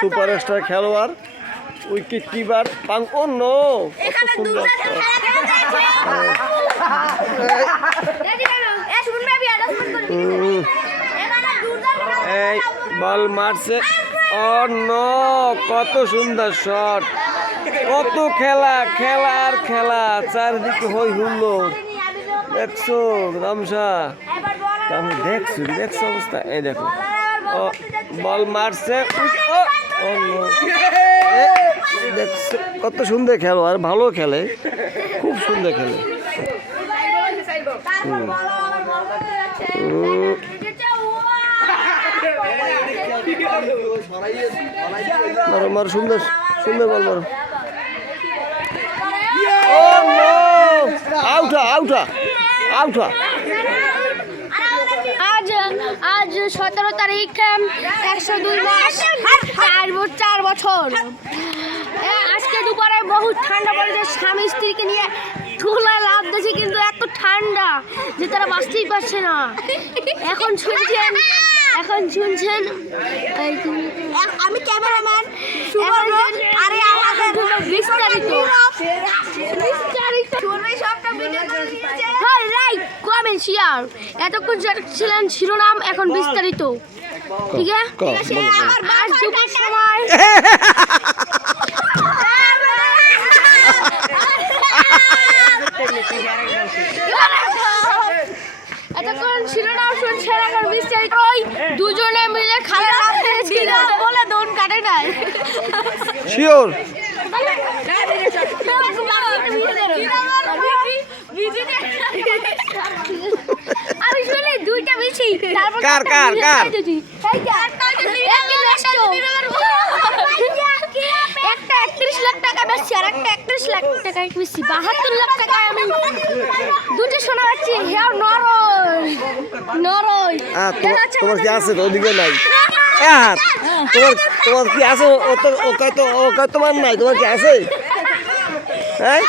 superstar খেলোয়াড় wicket keeper ও no কত সুন্দর এই বল মারছে ও নো কত সুন্দর শট কত খেলা খেলা আর খেলা চারিদিকে হই হুল্লোড় দেখছো রামসা আমি দেখছো অবস্থা এই দেখো ও বল মারছে দেখছো কত সুন্দর খেলো আর ভালো খেলে খুব সুন্দর খেলে মারো মারো সুন্দর সুন্দর বল মারো আউটা আউটা আউটা আজ 17 তারিখ 102 মাস 4 বছর আজকে দুপুরে বহুত ঠান্ডা পড়েছে স্বামী স্ত্রীকে নিয়ে ধুলায় লাভ দিয়েছে কিন্তু এত ঠান্ডা যে তারা বাঁচতেই পারছে না এখন শুনছেন আমি ক্যামেরাম্যান আরে আমাদের বিস্তারিত লাইক কমেন্ট শেয়ার এতক্ষণ ছিলেন শিরোনাম এখন বিস্তারিত ঠিক আছে আজ দুপুর সময় এতক্ষণ শিরোনাম শুনছেন এখন বিস্তারিত দুজনে মিলে খাবার খেয়েছিল বলে দোন কাটে নাই শিওর আমি শুনে দুইটা বেশি কার কার কার একটা 31 লাখ টাকা বেশি আর একটা 31 লাখ টাকা বেশি 72 লাখ টাকা আমি দুটো শোনা যাচ্ছে হেয়ার নরই তোমার কি আছে তো ওদিকে নাই তোমার কি আছে ও কয় তোমার নাই তোমার কি আছে হ্যাঁ